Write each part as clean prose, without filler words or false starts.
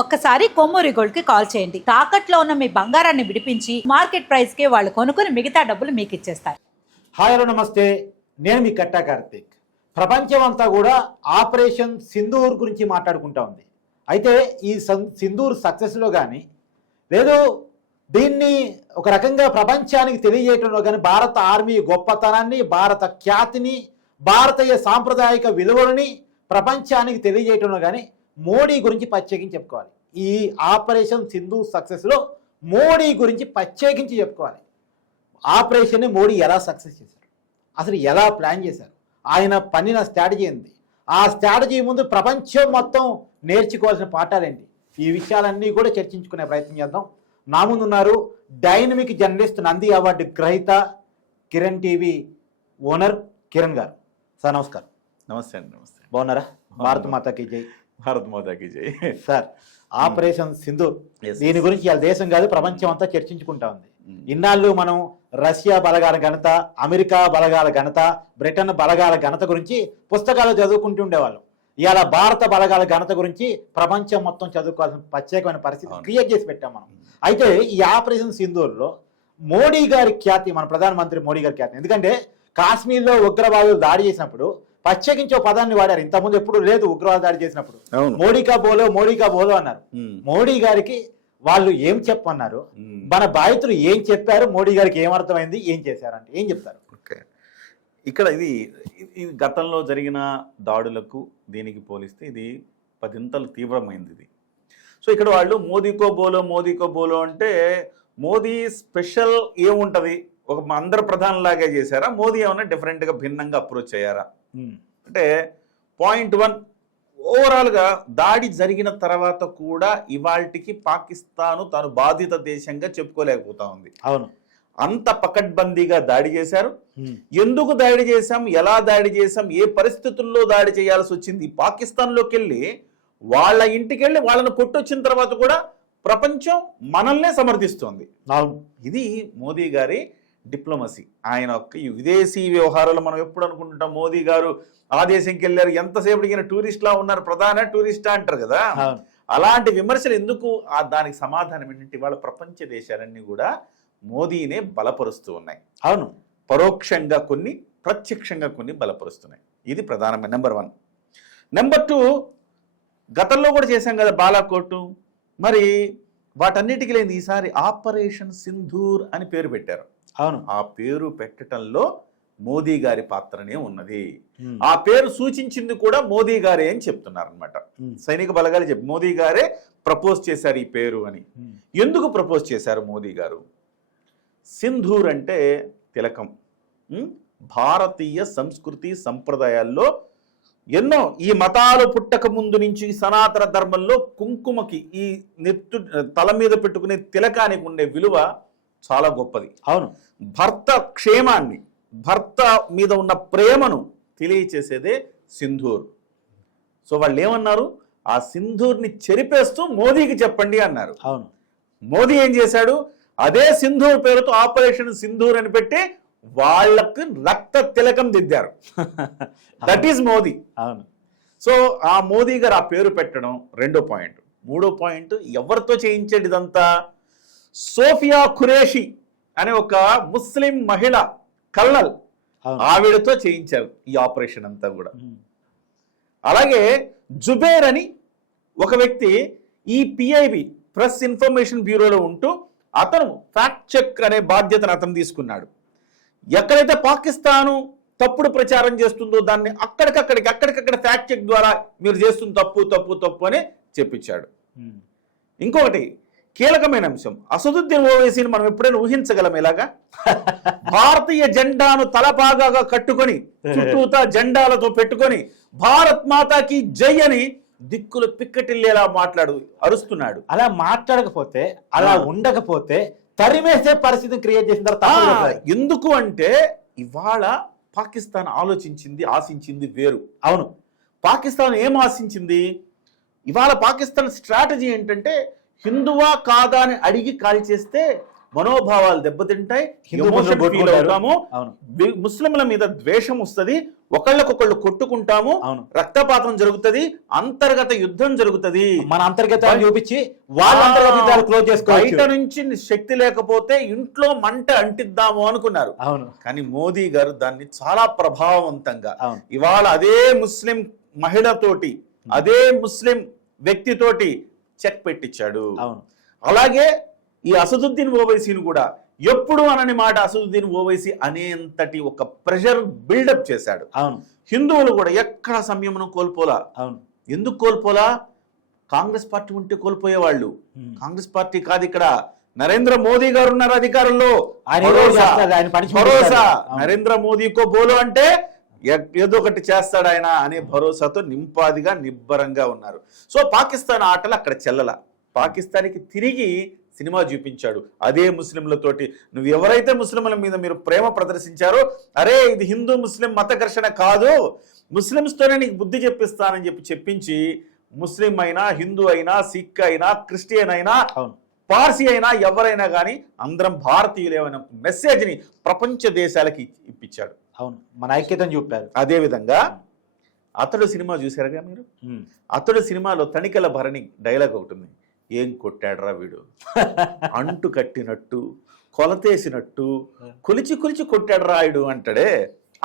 ఒక్కసారి కొమ్మూరి గోల్డ్ కి కాల్ చేయండి. తాకట్లో ఉన్న మీ బంగారాన్ని విడిపించి మార్కెట్ ప్రైస్ కి వాళ్ళు కొనుక్కుని మిగతా డబ్బులు మీకు ఇచ్చేస్తారు. హాయ్ హలో నమస్తే, నేను మీ కట్టా కార్తీక్. ప్రపంచం అంతా కూడా ఆపరేషన్ సింధూర్ గురించి మాట్లాడుకుంటా ఉంది. అయితే ఈ సింధూర్ సక్సెస్లో కానీ లేదు దీన్ని ఒక రకంగా ప్రపంచానికి తెలియజేయడంలో కానీ భారత ఆర్మీ గొప్పతనాన్ని, భారత ఖ్యాతిని, భారతీయ సాంప్రదాయిక విలువలని ప్రపంచానికి తెలియజేయడంలో కానీ మోడీ గురించి ప్రత్యేకించి చెప్పుకోవాలి. ఈ ఆపరేషన్ సింధూర్ సక్సెస్లో మోడీ గురించి ప్రత్యేకించి చెప్పుకోవాలి. ఆపరేషన్ని మోడీ ఎలా సక్సెస్ చేశారు, అసలు ఎలా ప్లాన్ చేశారు, ఆయన పన్నిన స్ట్రాటజీ ఏంటి, ఆ స్ట్రాటజీ ముందు ప్రపంచం మొత్తం నేర్చుకోవాల్సిన పాఠాలేంటి, ఈ విషయాలన్నీ కూడా చర్చించుకునే ప్రయత్నం చేద్దాం. నా ముందున్నారు డైనమిక్ జర్నలిస్ట్, నంది అవార్డు గ్రహీత, కిరణ్ టీవీ ఓనర్ కిరణ్ గారు. సార్ నమస్కారం. నమస్తే అండి. నమస్తే. బాగున్నారా? భారత మాతాకి జై. భారత్ మాతాకి జై. సార్, ఆపరేషన్ సింధూర్ దీని గురించి ఇవాళ దేశం కాదు ప్రపంచం అంతా చర్చించుకుంటా ఉంది. ఇన్నాళ్ళు మనం రష్యా బలగాల ఘనత, అమెరికా బలగాల ఘనత, బ్రిటన్ బలగాల ఘనత గురించి పుస్తకాలు చదువుకుంటూ ఉండేవాళ్ళం. ఇవాళ భారత బలగాల ఘనత గురించి ప్రపంచం మొత్తం చదువుకోవాల్సిన ప్రత్యేకమైన పరిస్థితి క్రియేట్ చేసి పెట్టాం మనం. అయితే ఈ ఆపరేషన్ సింధూర్లో మోడీ గారి ఖ్యాతి, మన ప్రధానమంత్రి మోడీ గారి ఖ్యాతి, ఎందుకంటే కాశ్మీర్లో ఉగ్రవాదులు దాడి చేసినప్పుడు ప్రత్యేకించే పదాన్ని వాడారు. ఇంతకుముందు ఎప్పుడు లేదు, ఉగ్రవాద దాడి చేసినప్పుడు మోడీకా బోలో అన్నారు. మోడీ గారికి వాళ్ళు ఏం చెప్పన్నారు, మన బాధితులు ఏం చెప్పారు, మోడీ గారికి ఏమర్థమైంది, ఏం చేశారంటే ఏం చెప్తారు? ఓకే, ఇక్కడ ఇది గతంలో జరిగిన దాడులకు దీనికి పోలిస్తే ఇది 10 తీవ్రమైంది ఇది. సో ఇక్కడ వాళ్ళు మోదీకో బోలో అంటే మోదీ స్పెషల్ ఏముంటుంది, ఒక అందరు ప్రధానిలాగే చేశారా, మోదీ ఏమన్నా డిఫరెంట్గా భిన్నంగా అప్రోచ్ అయ్యారా అంటే పాయింట్ 1, ఓవరాల్గా దాడి జరిగిన తర్వాత కూడా ఇవాల్టికి పాకిస్తాను తాను బాధిత దేశంగా చెప్పుకోలేకపోతా ఉంది. అవును, అంత పకడ్బందీగా దాడి చేశారు. ఎందుకు దాడి చేశాం, ఎలా దాడి చేశాం, ఏ పరిస్థితుల్లో దాడి చేయాల్సి వచ్చింది, పాకిస్తాన్లోకి వెళ్ళి వాళ్ళ ఇంటికి వెళ్ళి వాళ్ళని కొట్టొచ్చిన తర్వాత కూడా ప్రపంచం మనల్నే సమర్థిస్తోంది. అవును, ఇది మోదీ గారి డిప్లొమసీ. ఆయన విదేశీ వ్యవహారాలు మనం ఎప్పుడు అనుకుంటుంటాం, మోదీ గారు ఆ దేశంకి వెళ్ళారు, ఎంతసేపటికి టూరిస్ట్లా ఉన్నారు, ప్రధాన టూరిస్టా అంటారు కదా. అలాంటి విమర్శలు ఎందుకు, దానికి సమాధానం ఏంటంటే వాళ్ళ ప్రపంచ దేశాలన్నీ కూడా మోదీనే బలపరుస్తూ ఉన్నాయి. అవును, పరోక్షంగా కొన్ని, ప్రత్యక్షంగా కొన్ని బలపరుస్తున్నాయి. ఇది ప్రధానమైన నెంబర్ 1. నెంబర్ 2, గతంలో కూడా చేశాం కదా బాలాకోటు, మరి వాటన్నిటికీ లేని ఈసారి ఆపరేషన్ సింధూర్ అని పేరు పెట్టారు. అవును, ఆ పేరు పెట్టడంలో మోదీ గారి పాత్రనే ఉన్నది. ఆ పేరు సూచించింది కూడా మోదీ గారే అని చెప్తున్నారు అనమాట. సైనిక బలగాలు చెప్పి మోదీ గారే ప్రపోజ్ చేశారు ఈ పేరు అని. ఎందుకు ప్రపోజ్ చేశారు మోదీ గారు? సింధూర్ అంటే తిలకం. భారతీయ సంస్కృతి సంప్రదాయాల్లో ఎన్నో, ఈ మతాలు పుట్టక ముందు నుంచి సనాతన ధర్మంలో కుంకుమకి, ఈ తల మీద పెట్టుకునే తిలకానికి ఉండే విలువ చాలా గొప్పది. అవును, భర్త క్షేమాన్ని, భర్త మీద ఉన్న ప్రేమను తెలియచేసేదే సింధూర్. సో వాళ్ళు ఏమన్నారు, ఆ సింధూర్ని చెరిపేస్తూ మోదీకి చెప్పండి అన్నారు. అవును, మోదీ ఏం చేశాడు, అదే సింధూర్ పేరుతో ఆపరేషన్ సింధూర్ అని పెట్టి వాళ్లకు రక్త తిలకం దిద్దారు. That is Modi. అవును, సో ఆ మోదీ గారు ఆ పేరు పెట్టడం 2వ పాయింట్. 3వ పాయింట్, ఎవరితో చేయించాడు ఇదంతా? సోఫియా ఖురేషి అనే ఒక ముస్లిం మహిళ కల్నల్, ఆవిడతో చేయించారు ఈ ఆపరేషన్ అంతా కూడా. అలాగే జుబేర్ అని ఒక వ్యక్తి ఈ పిఐబి ప్రెస్ ఇన్ఫర్మేషన్ బ్యూరోలో ఉంటూ అతను ఫ్యాక్ట్ చెక్ అనే బాధ్యతను అతను తీసుకున్నాడు. ఎక్కడైతే పాకిస్తాను తప్పుడు ప్రచారం చేస్తుందో దాన్ని అక్కడికక్కడ ఫ్యాక్ట్ చెక్ ద్వారా మీరు చేస్తుంది తప్పు అని చెప్పించాడు. ఇంకొకటి కీలకమైన అంశం, అసదుద్దీన్ ఓవైసీని మనం ఎప్పుడైనా ఊహించగలం ఇలాగా? భారతీయ జెండాను తలపాగా కట్టుకొని చుట్టూతా జెండాలతో పెట్టుకొని భారత్ మాతాకి జై అని దిక్కులు పిక్కటిల్లేలా అరుస్తున్నాడు. అలా మాట్లాడకపోతే, అలా ఉండకపోతే తరిమేసే పరిస్థితిని క్రియేట్ చేసిన తర్వాత ఎందుకు అంటే ఇవాళ పాకిస్తాన్ ఆశించింది వేరు. అవును, పాకిస్తాన్ ఏం ఆశించింది? ఇవాళ పాకిస్తాన్ స్ట్రాటజీ ఏంటంటే హిందువా కాదా అని అడిగి కాల్ చేస్తే మనోభావాలు దెబ్బతింటాయి, హిందూ ఎమోషన్ ముస్లిం ఫీల్ కొట్టుకుంటారు. అవుతాము, అవును ముస్లింల మీద ద్వేషం వస్తుంది, ఒకళ్ళకొకళ్ళు కొట్టుకుంటాము, అవును రక్తపాతం జరుగుతుంది, అంతర్గత యుద్ధం జరుగుతుంది. మన అంతర్గతాలు చూపించి వాళ్ళ అంతర్గతాలు క్లోజ్ చేసుకోవచ్చు. బయట నుంచి శక్తి లేకపోతే ఇంట్లో మంట అంటిద్దాము అనుకున్నారు. అవును కానీ మోదీ గారు దాన్ని చాలా ప్రభావవంతంగా అవును ఇవాళ అదే ముస్లిం మహిళతోటి అదే ముస్లిం వ్యక్తితోటి చెక్ పెట్టించాడు. అవును అలాగే ఈ అసదుద్దీన్ ఓవైసీని కూడా ఎప్పుడు అనని మాట అసదుద్దీన్ ఓవైసీ అనేంతటి ఒక ప్రెషర్ బిల్డప్ చేశాడు. అవును హిందువులు కూడా ఎక్కడ సంయమనం కోల్పోలా. అవును ఎందుకు కోల్పోలా? కాంగ్రెస్ పార్టీ ఉంటే కోల్పోయేవాళ్ళు. కాంగ్రెస్ పార్టీ కాదు, ఇక్కడ నరేంద్ర మోదీ గారు ఉన్నారు అధికారంలో. భరోసా నరేంద్ర మోదీకో బోలో అంటే ఏదో ఒకటి చేస్తాడు ఆయన అనే భరోసాతో నింపాదిగా నిబ్బరంగా ఉన్నారు. సో పాకిస్తాన్ ఆటలు అక్కడ చెల్లల. పాకిస్తాన్కి తిరిగి సినిమా చూపించాడు అదే ముస్లింలతోటి. నువ్వు ఎవరైతే ముస్లింల మీద మీరు ప్రేమ ప్రదర్శించారో, అరే ఇది హిందూ ముస్లిం మత ఘర్షణ కాదు, ముస్లిమ్స్తోనే నీకు బుద్ధి చెప్పిస్తానని చెప్పించి ముస్లిం అయినా, హిందూ అయినా, సిక్ అయినా, క్రిస్టియన్ అయినా, పార్సీ అయినా, ఎవరైనా కానీ అందరం భారతీయులేమైనా మెసేజ్ని ప్రపంచ దేశాలకి ఇప్పించాడు. అవును మన ఐక్యతను చూపారు. అదేవిధంగా అతడు సినిమా చూసారుగా మీరు. అతడు సినిమాలో తనికెల భరణి డైలాగ్ ఒకటి ఉంది, ఏం కొట్టాడరా వీడు, అంటు కట్టినట్టు కొలతేసినట్టు కొలిచి కొలిచి కొట్టాడు రాయుడు అంటాడే.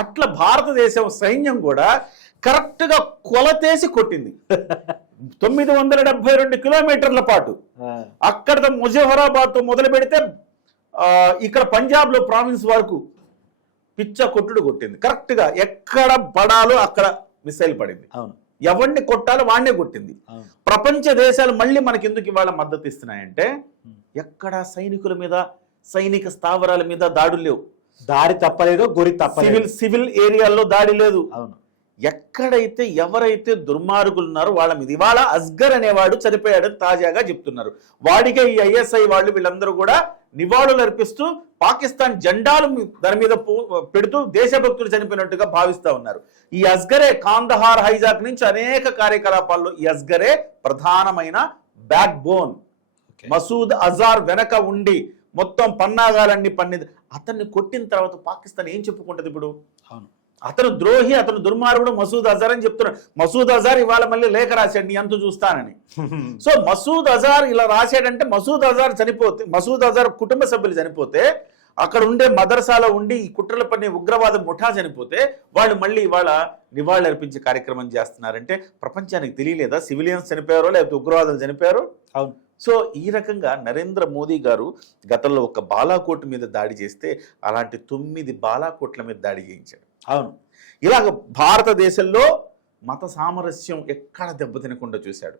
అట్లా భారతదేశం సైన్యం కూడా కరెక్ట్గా కొలతేసి కొట్టింది. 972 కిలోమీటర్ల పాటు అక్కడ ముజఫరాబాద్ తో మొదలు పెడితే ఇక్కడ పంజాబ్ లో ప్రావిన్స్ వరకు పిచ్చ కొట్టుడు కొట్టింది. కరెక్ట్గా ఎక్కడ పడాలో అక్కడ మిసైల్ పడింది. అవును ఎవరిని కొట్టాలో వాడినే కొట్టింది. ప్రపంచ దేశాలు మళ్ళీ మనకి ఎందుకు ఇవాళ మద్దతు ఇస్తున్నాయంటే ఎక్కడ సైనికుల మీద, సైనిక స్థావరాల మీద దాడులు లేవు. దారి తప్పలేదు, గురి తప్పలేదు. సివిల్ ఏరియాల్లో దాడి లేదు. అవును ఎక్కడైతే ఎవరైతే దుర్మార్గులు ఉన్నారో వాళ్ళ మీద. ఇవాళ అస్గర్ అనేవాడు చనిపోయాడని తాజాగా చెప్తున్నారు. వాడికే ఈ ఐఎస్ఐ వాళ్ళు వీళ్ళందరూ కూడా నివాళులు అర్పిస్తూ పాకిస్తాన్ జెండాలు దాని మీద పెడుతూ దేశభక్తులు చనిపోయినట్టుగా భావిస్తా ఉన్నారు. ఈ అస్గరే కాందహార్ హైజాక్ నుంచి అనేక కార్యకలాపాల్లో ఈ అస్గరే ప్రధానమైన బ్యాక్ బోన్. మసూద్ అజార్ వెనక ఉండి మొత్తం పన్నాగాలన్నీ పన్నిది. అతన్ని కొట్టిన తర్వాత పాకిస్తాన్ ఏం చెప్పుకుంటది ఇప్పుడు? అతను ద్రోహి, అతను దుర్మార్గుడు మసూద్ అజార్ అని చెప్తున్నాడు. మసూద్ అజార్ ఇవాళ మళ్ళీ లేఖ రాశాడు నీ అంత చూస్తానని. సో మసూద్ అజార్ ఇలా రాశాడంటే మసూద్ అజార్ చనిపోతే, మసూద్ అజార్ కుటుంబ సభ్యులు చనిపోతే, అక్కడ ఉండే మదర్సాలో ఉండి ఈ కుట్రల పని ఉగ్రవాద ముఠా చనిపోతే వాళ్ళు మళ్ళీ ఇవాళ నివాళులు అర్పించే కార్యక్రమం చేస్తున్నారంటే ప్రపంచానికి తెలియలేదా సివిలియన్స్ చనిపోయారో లేకపోతే ఉగ్రవాదులు చనిపోయారో? అవును. సో ఈ రకంగా నరేంద్ర మోదీ గారు గతంలో ఒక బాలాకోట్ మీద దాడి చేస్తే అలాంటి 9 బాలాకోట్ల మీద దాడి చేయించాడు. అవును. ఇలాగ భారతదేశంలో మత సామరస్యం ఎక్కడ దెబ్బతినకుండా చూశాడు.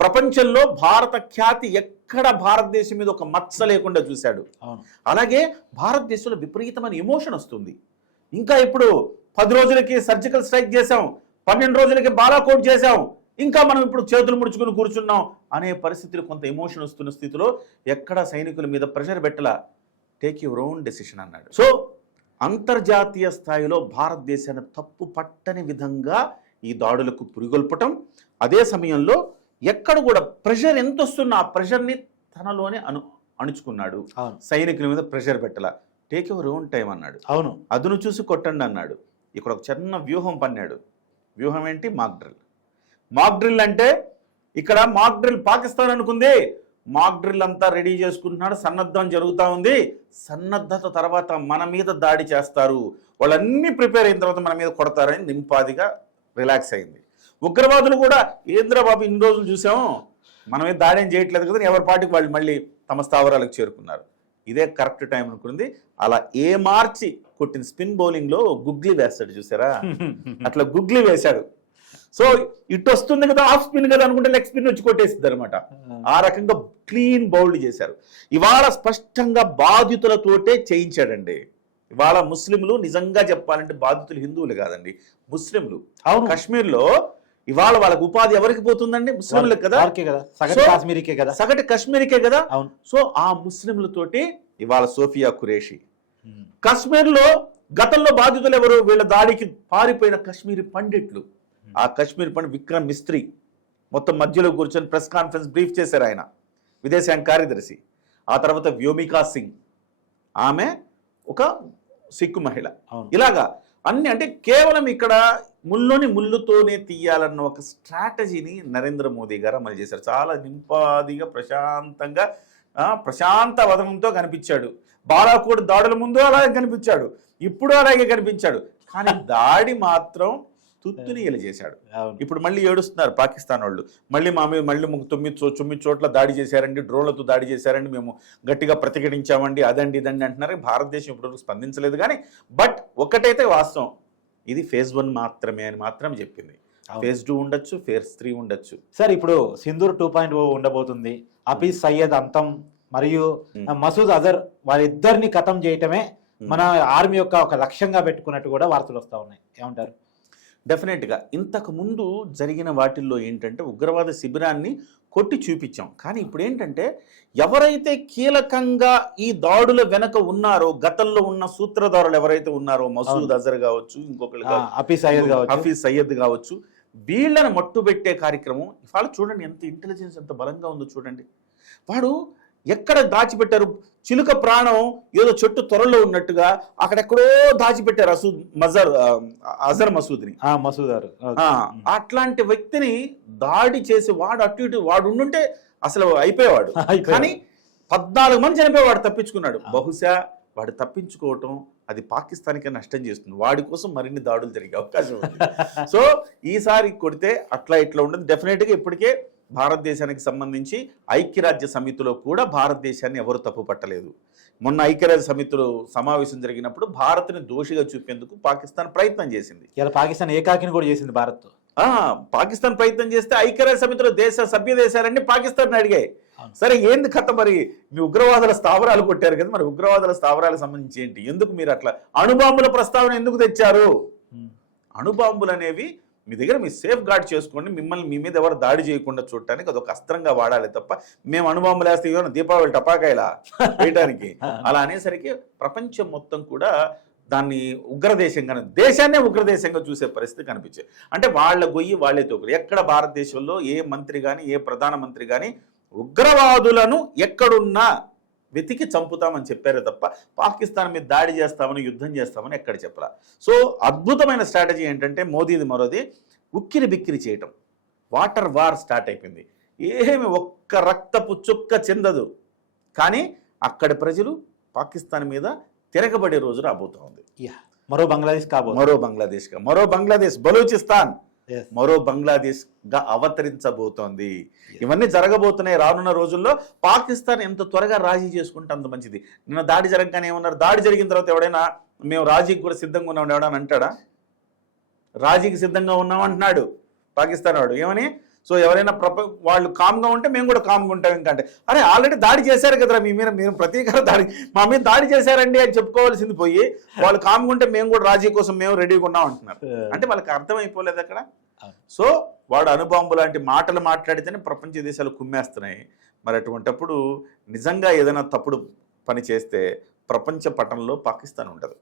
ప్రపంచంలో భారత ఖ్యాతి ఎక్కడ భారతదేశం మీద ఒక మచ్చ లేకుండా చూశాడు. అలాగే భారతదేశంలో విపరీతమైన ఎమోషన్ వస్తుంది. ఇంకా ఇప్పుడు 10 రోజులకి సర్జికల్ స్ట్రైక్ చేశాం, 12 రోజులకి బాలాకోట్ చేశాం, ఇంకా మనం ఇప్పుడు చేతులు ముడుచుకుని కూర్చున్నాం అనే పరిస్థితులు, కొంత ఎమోషన్ వస్తున్న స్థితిలో ఎక్కడ సైనికుల మీద ప్రెషర్ పెట్టలా, టేక్ యువర్ ఓన్ డెసిషన్ అన్నాడు. సో అంతర్జాతీయ స్థాయిలో భారతదేశాన్ని తప్పు పట్టని విధంగా ఈ దాడులకు పురిగొల్పటం, అదే సమయంలో ఎక్కడ కూడా ప్రెషర్ ఎంత వస్తున్నా ఆ ప్రెషర్ని తనలోనే అణుచుకున్నాడు. సైనికుల మీద ప్రెషర్ పెట్టలా, టేక్ యువర్ ఓన్ టైం అన్నాడు. అవును, అదును చూసి కొట్టండి అన్నాడు. ఇక్కడ ఒక చిన్న వ్యూహం పన్నాడు. వ్యూహం ఏంటి? Mock drill. మాక్ డ్రిల్ అంటే ఇక్కడ మాక్ డ్రిల్ పాకిస్తాన్ అనుకుంది, మాక్ డ్రిల్ అంతా రెడీ చేసుకుంటున్నాడు, సన్నద్ధం జరుగుతూ ఉంది. సన్నద్ధత తర్వాత మన మీద దాడి చేస్తారు, వాళ్ళన్నీ ప్రిపేర్ అయిన తర్వాత మన మీద కొడతారని నింపాదిగా రిలాక్స్ అయింది. ఉగ్రవాదులు కూడా ఏంద్రా బాబు ఇన్ని రోజులు చూసాము, మన మీద దాడి ఏం చేయట్లేదు కదా, ఎవరి పార్టీకి వాళ్ళు మళ్ళీ తమ స్థావరాలకు చేరుకున్నారు. ఇదే కరెక్ట్ టైం అనుకుంది. అలా ఏ మార్చి కొట్టిన స్పిన్ బౌలింగ్లో గుగ్లీ వేస్తాడు చూసారా, అట్లా గుగ్లీ వేశాడు. సో ఇటు వస్తుంది కదా, ఆఫ్ స్పిన్ కదా అనుకుంటే లెగ్ స్పిన్ వచ్చి కొట్టేస్తుంది అనమాట. ఆ రకంగా క్లీన్ బౌల్డ్ చేశారు. ఇవాళ స్పష్టంగా బాధితులతోటే చేయించాడండి. ఇవాళ ముస్లింలు నిజంగా చెప్పాలంటే బాధితులు హిందువులు కాదండి, ముస్లింలు. కాశ్మీర్లో ఇవాళ వాళ్ళకి ఉపాధి ఎవరికి పోతుందండి? ముస్లింలకు కదా, సగటు కాశ్మీరీకే కదా. సో ఆ ముస్లింలతోటి ఇవాళ సోఫియా ఖురేషి. కాశ్మీర్లో గతంలో బాధితులు ఎవరు? వీళ్ళ దాడికి పారిపోయిన కాశ్మీరీ పండిట్లు. ఆ కాశ్మీర్ పండిట్ విక్రమ్ మిస్త్రీ మొత్తం మధ్యలో కూర్చొని ప్రెస్ కాన్ఫరెన్స్ బ్రీఫ్ చేశారు ఆయన, విదేశాంగ కార్యదర్శి. ఆ తర్వాత వ్యోమికా సింగ్, ఆమె ఒక సిక్కు మహిళ. అవును. ఇలాగా అన్ని అంటే కేవలం ఇక్కడ ముళ్ళుతోనే తీయాలన్న ఒక స్ట్రాటజీని నరేంద్ర మోదీ గారు అమలు చేశారు. చాలా నింపాదిగా ప్రశాంతంగా ప్రశాంత వదనంతో కనిపించాడు. బాలాకోట్ దాడుల ముందు అలాగే కనిపించాడు, ఇప్పుడు అలాగే కనిపించాడు. కానీ దాడి మాత్రం తుత్తునియలు చేశాడు. ఇప్పుడు మళ్ళీ ఏడుస్తున్నారు పాకిస్తాన్ వాళ్ళు, మళ్ళీ మా మీద మళ్ళీ 9 చోట్ల దాడి చేశారండి, డ్రోన్లతో దాడి చేశారండి, మేము గట్టిగా ప్రతిఘటించామండి, అదండి ఇదండి అంటున్నారు. భారతదేశం ఇప్పుడు స్పందించలేదు. కానీ బట్ ఒకటైతే వాస్తవం, ఇది ఫేజ్ 1 మాత్రమే అని మాత్రం చెప్పింది. ఫేజ్ 2 ఉండొచ్చు, ఫేజ్ 3 ఉండొచ్చు. సార్ ఇప్పుడు సింధూర్ 2.0 ఉండబోతుంది. హఫీజ్ సయ్యద్ అంతం మరియు మసూద్ అజర్ వారిద్దరిని ఖతం చేయటమే మన ఆర్మీ యొక్క ఒక లక్ష్యంగా పెట్టుకున్నట్టు కూడా వార్తలు వస్తూ ఉన్నాయి. ఏమంటారు? డెఫినెట్గా ఇంతకు ముందు జరిగిన వాటిల్లో ఏంటంటే ఉగ్రవాద శిబిరాన్ని కొట్టి చూపించాం. కానీ ఇప్పుడు ఏంటంటే ఎవరైతే కీలకంగా ఈ దాడుల వెనక ఉన్నారో, గతంలో ఉన్న సూత్రధారులు ఎవరైతే ఉన్నారో, మసూద్ అజర్ కావచ్చు, ఇంకొకరు హఫీజ్ సయ్యద్ కావచ్చు, వీళ్ళని మట్టుబెట్టే కార్యక్రమం ఇవాళ చూడండి. ఎంత ఇంటెలిజెన్స్ ఎంత బలంగా ఉందో చూడండి. వాడు ఎక్కడ దాచిపెట్టారు, చిలుక ప్రాణం ఏదో చెట్టు త్వరలో ఉన్నట్టుగా అక్కడెక్కడో దాచిపెట్టారు అజర్ మసూద్ని. అట్లాంటి వ్యక్తిని దాడి చేసి వాడు అటు ఇటు వాడు ఉండుంటే అసలు అయిపోయేవాడు. కానీ 14 మంది చనిపోయేవాడు, తప్పించుకున్నాడు. బహుశా వాడు తప్పించుకోవటం అది పాకిస్తాన్కే నష్టం చేస్తుంది. వాడి కోసం మరిన్ని దాడులు జరిగే అవకాశం ఉంది. సో ఈసారి కొడితే అట్లా ఇట్లా ఉండదు. డెఫినెట్గా ఇప్పటికే భారతదేశానికి సంబంధించి ఐక్యరాజ్య సమితిలో కూడా భారతదేశాన్ని ఎవరు తప్పు పట్టలేదు. మొన్న ఐక్యరాజ్య సమితిలో సమావేశం జరిగినప్పుడు భారత్ని దోషిగా చూపేందుకు పాకిస్తాన్ ప్రయత్నం చేసింది. ఇలా పాకిస్తాన్ ఏకాకిని కూడా చేసింది భారత్. పాకిస్తాన్ ప్రయత్నం చేస్తే ఐక్యరాజ్య సమితిలో సభ్య దేశాలన్నీ పాకిస్తాన్ అడిగాయి, సరే ఏంది కథ, మరి మీ ఉగ్రవాదుల స్థావరాలు కొట్టారు కదా, మరి ఉగ్రవాదుల స్థావరాలకు సంబంధించి ఏంటి, ఎందుకు మీరు అట్లా అణుబాంబుల ప్రస్తావన ఎందుకు తెచ్చారు? అణుబాంబులు అనేవి మీ దగ్గర మీరు సేఫ్ గార్డ్ చేసుకోండి, మిమ్మల్ని మీ మీద ఎవరు దాడి చేయకుండా చూడటానికి అదొక అస్త్రంగా వాడాలి తప్ప మేము అణుబాంబులు వేస్తే ఇవ్వను దీపావళి టపాకాయలా వేయడానికి. అలా అనేసరికి ప్రపంచం మొత్తం కూడా దాన్ని ఉగ్రదేశంగా, దేశాన్నే ఉగ్రదేశంగా చూసే పరిస్థితి కనిపించాయి. అంటే వాళ్ళ గొయ్యి వాళ్ళే తోకరు. ఎక్కడ భారతదేశంలో ఏ మంత్రి కానీ ఏ ప్రధానమంత్రి కానీ ఉగ్రవాదులను ఎక్కడున్నా వెతికి చంపుతామని చెప్పారే తప్ప పాకిస్తాన్ మీద దాడి చేస్తామని, యుద్ధం చేస్తామని ఎక్కడ చెప్పరా. సో అద్భుతమైన స్ట్రాటజీ ఏంటంటే మోదీది మరోది ఉక్కిరి బిక్కిరి చేయటం. వాటర్ వార్ స్టార్ట్ అయిపోయింది. ఏమి ఒక్క రక్తపు చుక్క చెందదు. కానీ అక్కడి ప్రజలు పాకిస్తాన్ మీద తిరగబడే రోజు రాబోతా ఉంది. మరో బంగ్లాదేశ్ బలూచిస్తాన్ మరో బంగ్లాదేశ్ గా అవతరించబోతోంది. ఇవన్నీ జరగబోతున్నాయి రానున్న రోజుల్లో. పాకిస్తాన్ ఎంత త్వరగా రాజీ చేసుకుంటే అంత మంచిది. నిన్న దాడి జరగగానే ఏమన్నారు, దాడి జరిగిన తర్వాత ఎవడైనా మేము రాజీకి కూడా సిద్ధంగా ఉన్నాం ఎవడని అంటాడా? రాజీకి సిద్ధంగా ఉన్నాం అంటున్నాడు పాకిస్తాన్ వాడు. ఏమని? సో ఎవరైనా వాళ్ళు కామ్గా ఉంటే మేము కూడా కామ్గా ఉంటాం. ఇంకా అంటే అరే ఆల్రెడీ దాడి చేశారు కదరా మీ మీద, మీరు ప్రతీకార దాడి మా మీద దాడి చేశారండి అని చెప్పుకోవాల్సింది పోయి వాళ్ళు కామ్గా ఉంటే మేము కూడా రాజీ కోసం మేము రెడీగా ఉన్నాం అంటున్నారు. అంటే వాళ్ళకి అర్థమైపోలేదు అక్కడ. సో వాడు అణుబాంబు లాంటి మాటలు మాట్లాడితేనే ప్రపంచ దేశాలు కుమ్మేస్తున్నాయి. మరి అటువంటప్పుడు నిజంగా ఏదైనా తప్పుడు పని చేస్తే ప్రపంచ పటంలో పాకిస్తాన్ ఉండదు.